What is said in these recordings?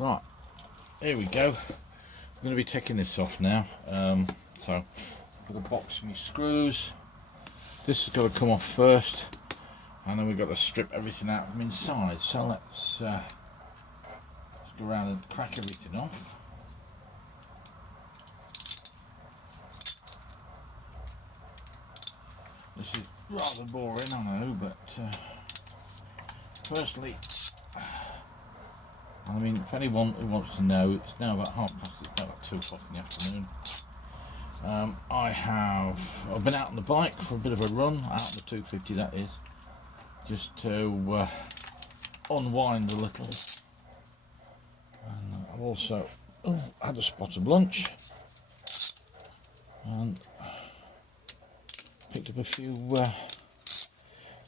Right, here we go. I'm going to be taking this off now. So I've got a box of my screws. This has got to come off first, and then we've got to strip everything out from inside. So let's go around and crack everything off. This is rather boring, I know, but personally, I mean, if anyone who wants to know, it's now about it's about 2 o'clock in the afternoon. I've been out on the bike for a bit of a run, out on the 250 that is, just to unwind a little. And I've also had a spot of lunch and picked up a few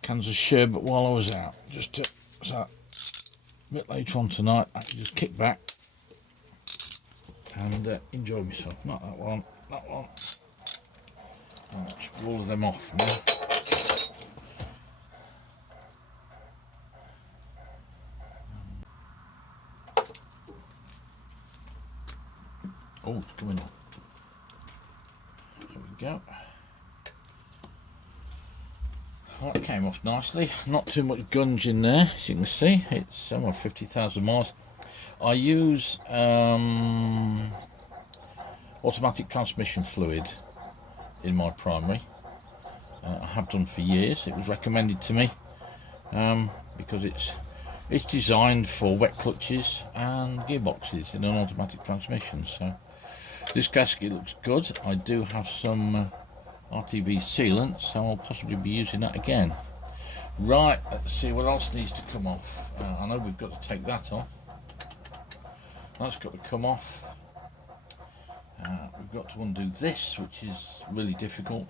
cans of sherbet while I was out, just to, so a bit later on tonight I can just kick back and enjoy myself. Not that one, that one. I'll just roll them off now. Oh, it's coming on. There we go. Well, that came off nicely. Not too much gunge in there, as you can see. It's somewhere 50,000 miles. I use automatic transmission fluid in my primary. I have done for years. It was recommended to me because it's designed for wet clutches and gearboxes in an automatic transmission. So this gasket looks good. I do have some RTV sealant, so I'll possibly be using that again. Right, let's see what else needs to come off. I know we've got to take that off. That's got to come off. We've got to undo this, which is really difficult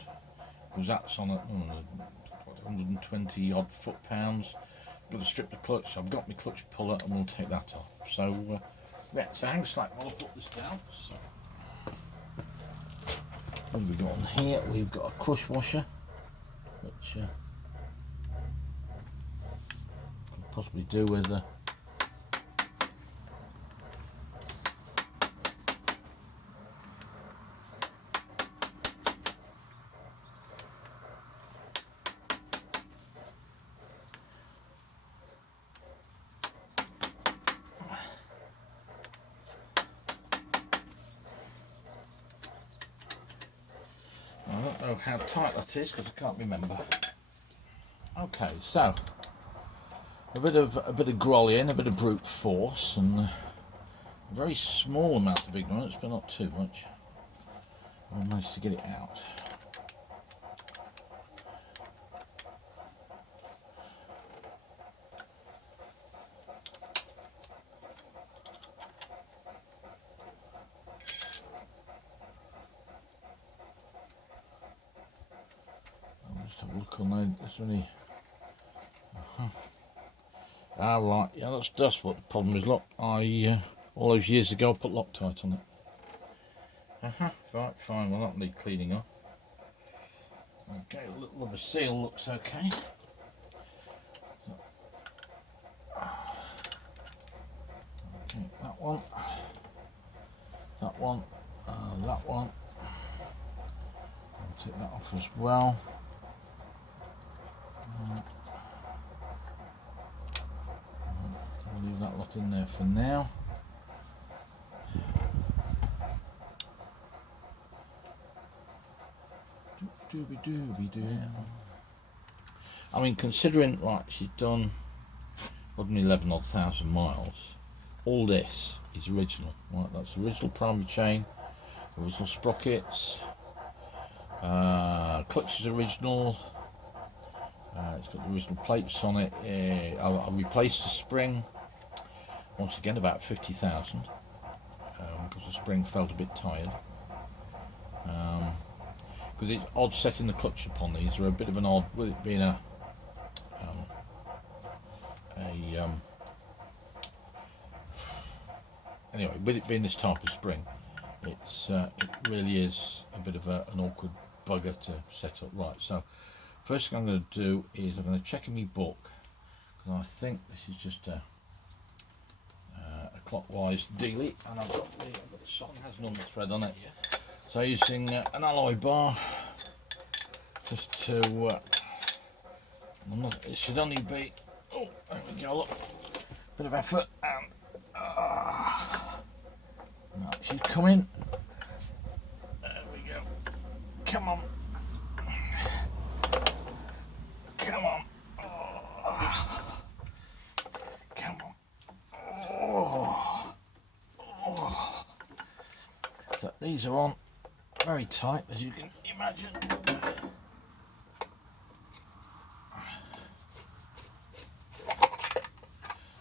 because that's on 120 odd foot-pounds. Got to strip the clutch. I've got my clutch puller and we'll take that off. So yeah, so hang slack while I put this down. So what have we got on here? We've got a crush washer, which could possibly do with a I don't know how tight that is because I can't remember. Okay, so a bit of grolling, a bit of brute force, and a very small amount of ignorance, but not too much. I managed to get it out. Have a look on there. There's only right, yeah, that's what the problem is. Look, I all those years ago I put Loctite on it. Right, fine, well that need cleaning up. Okay, a little rubber seal looks okay. Okay, that one, that one, that one. I'll take that off as well. I'll leave that lot in there for now. I mean, considering, right, she's done 111,000 miles, all this is original, right? That's the original primary chain, original sprockets, clutch is original, it's got the original plates on it. I replaced the spring, once again about 50,000, because the spring felt a bit tired. Because it's odd setting the clutch upon these. They're a bit of an odd, with it being anyway, with it being this type of spring, it really is a bit of an awkward bugger to set up. Right, so first thing I'm going to do is I'm going to check in my book, because I think this is just a clockwise dealy, and I've got the socket has an thread on it. So using an alloy bar just to it should only be, oh, there we go, look, bit of effort, and no, she's coming. There we go. Come on. Come on. Oh. Come on. Oh. Oh. So these are on very tight, as you can imagine.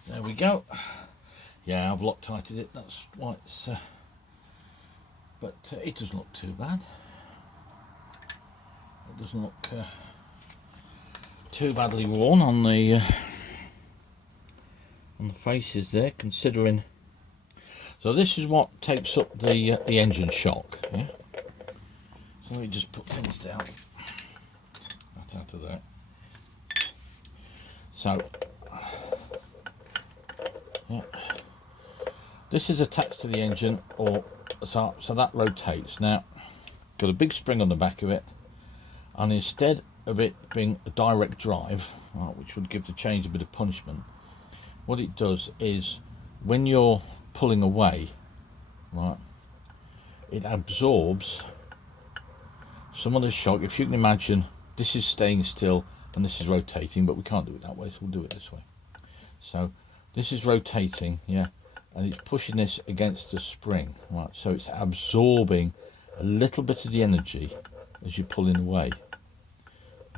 There we go. Yeah, I've Loctited it, that's why it's but it doesn't look too bad. It doesn't look too badly worn on the faces there, considering. So this is what takes up the engine shock. Yeah. So let me just put things down. That out of there. So yeah, this is attached to the engine, or so that rotates. Now, got a big spring on the back of it, and instead of it being a direct drive, which would give the change a bit of punishment, what it does is when you're pulling away, right, it absorbs some of the shock. If you can imagine, this is staying still and this is rotating, but we can't do it that way, so we'll do it this way. So this is rotating, yeah, and it's pushing this against the spring, right, so it's absorbing a little bit of the energy as you're pulling away.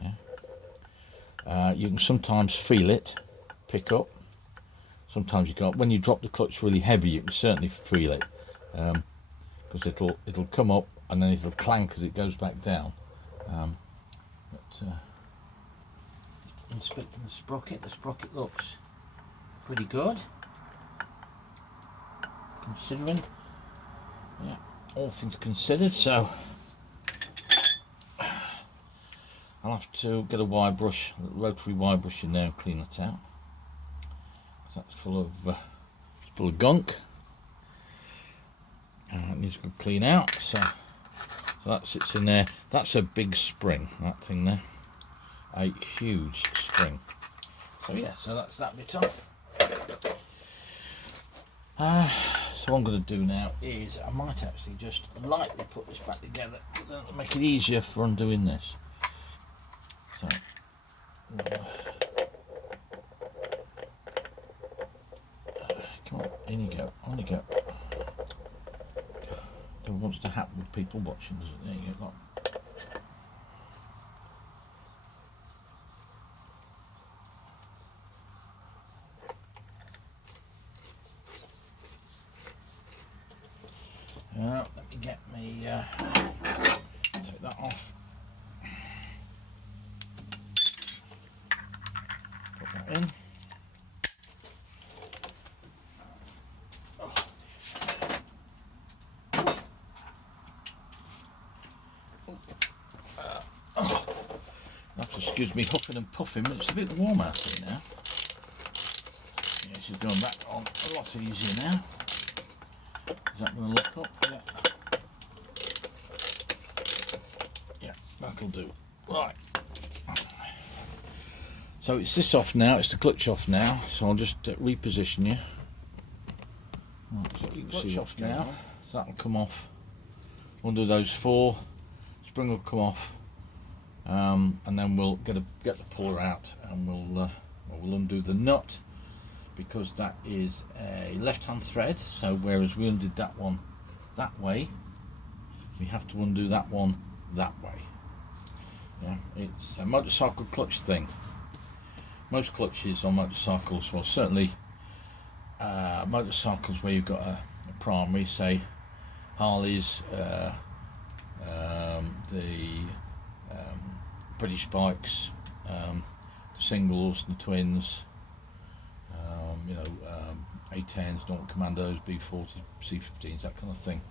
Yeah. You can sometimes feel it pick up, sometimes you can't. When you drop the clutch really heavy, you can certainly feel it, because it'll come up and then it'll clank as it goes back down. Inspecting the sprocket looks pretty good, considering, yeah, all things considered. So I'll have to get a wire brush, a rotary wire brush in there, and clean it out. That's full of gunk, and it needs to be clean out. So that sits in there. That's a big spring, that thing there, a huge spring. So yeah, so that's that bit off. So what I'm going to do now is I might actually just lightly put this back together to make it easier for undoing this. So come on, in you go, on you go. Never wants to happen with people watching, does it? There you go. Let me get me take that off. Put that in. Excuse me huffing and puffing, but it's a bit warm out here now. Yeah, she's going back on a lot easier now. Is that going to lock up? Yeah. Yeah, that'll do. Right. So it's this off now, it's the clutch off now, so I'll just reposition you. Right, so you can see off now. So that'll come off. Undo those four. Spring will come off. And then we'll get the puller out, and we'll undo the nut, because that is a left-hand thread. So whereas we undid that one that way, we have to undo that one that way. Yeah, it's a motorcycle clutch thing. Most clutches on motorcycles, well, certainly motorcycles where you've got a primary, say Harleys, the British bikes, singles and twins, A10s, Norton Commandos, B40s, C15s, that kind of thing.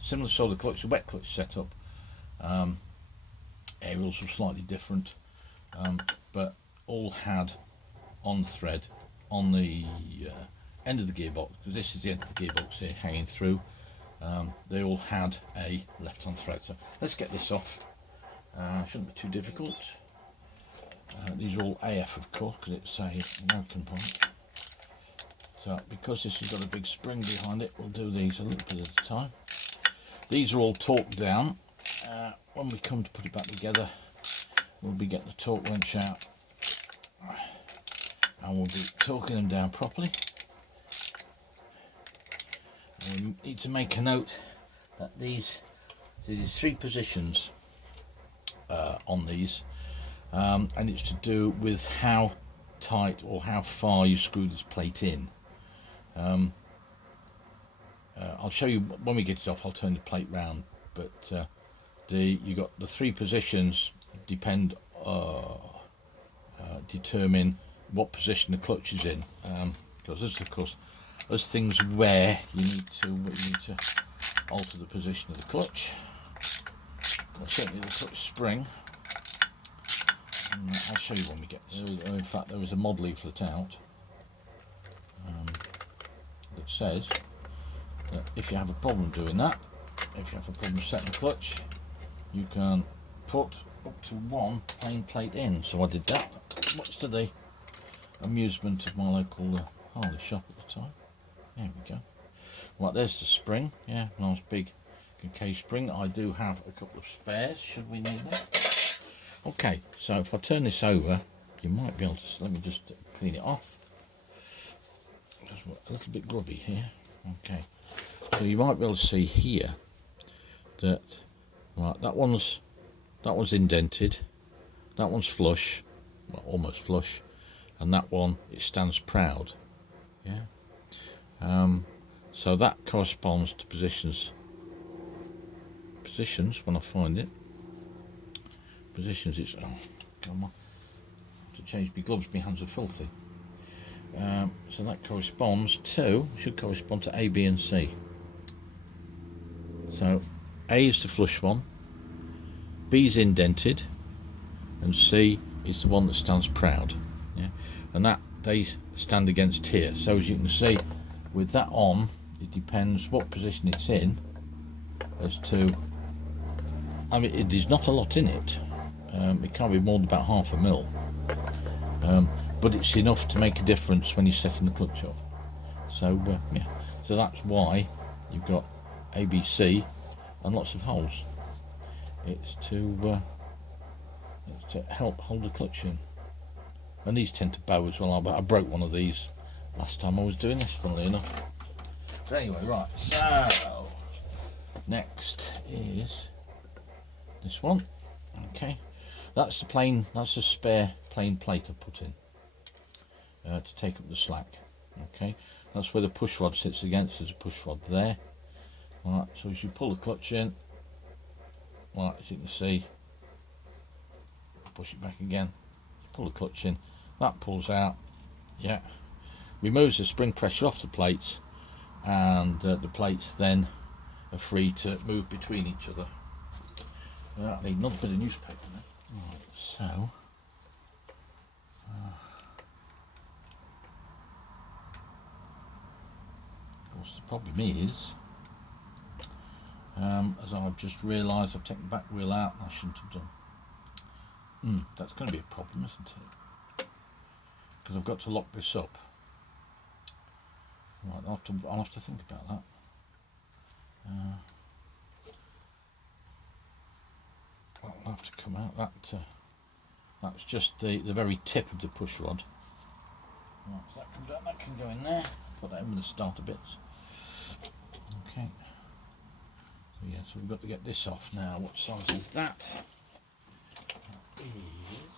Similar sort of clutch, a wet clutch setup. Aerials were slightly different, but all had on thread on the end of the gearbox, because this is the end of the gearbox here hanging through. They all had a left-hand thread. So let's get this off. Shouldn't be too difficult. These are all AF, of course, because it's a American part. So because this has got a big spring behind it, we'll do these a little bit at a time. These are all torqued down. When we come to put it back together, we'll be getting the torque wrench out, and we'll be torquing them down properly. And we need to make a note that there's 3 positions on these, and it's to do with how tight or how far you screw this plate in. I'll show you when we get it off. I'll turn the plate round, but you got the 3 positions determine what position the clutch is in, because this, of course, as things wear, you need to alter the position of the clutch. Well, certainly the clutch spring. And I'll show you when we get this. In fact, there was a mod leaflet out that says that if you have a problem doing that, if you have a problem setting the clutch, you can put up to 1 plain plate in. So I did that, much to the amusement of my local Harley shop at the time. There we go. Right, there's the spring. Yeah, nice big concave spring. I do have a couple of spares should we need them. Okay, so if I turn this over, you might be able to, let me just clean it off. It's a little bit grubby here. Okay, so you might be able to see here that, right, that one's indented, that one's flush, well, almost flush, and that one, it stands proud. Yeah. So that corresponds to positions when I find it. Positions, it's, oh, come on, I have to change my gloves, my hands are filthy. So that should correspond to A, B and C. So A is the flush one, B is indented, and C is the one that stands proud. Yeah? And that they stand against here. So as you can see, with that on, it depends what position it's in as to, I mean, it is not a lot in it. It can't be more than about 1/2 mil. But it's enough to make a difference when you're setting the clutch off. So yeah, so that's why you've got ABC and lots of holes. It's to help hold the clutch in. And these tend to bow as well. I broke one of these last time I was doing this, funnily enough. But anyway, right, so next is this one. Okay, that's the spare plain plate I put in to take up the slack. Okay, that's where the push rod sits against. There's a push rod there. Right, so as you pull the clutch in, right, as you can see, push it back again, pull the clutch in, that pulls out, yeah, removes the spring pressure off the plates, and the plates then are free to move between each other. I need another bit of newspaper now. Right, so of course the problem is, as I've just realised, I've taken the back wheel out and I shouldn't have done. That's going to be a problem, isn't it? Because I've got to lock this up. Right, I'll have to think about that. That'll have to come out. That's just the very tip of the push rod. Right, so that comes out. That can go in there. Put that in with the starter bits. Okay. So yeah, so we've got to get this off now. What size is that? That is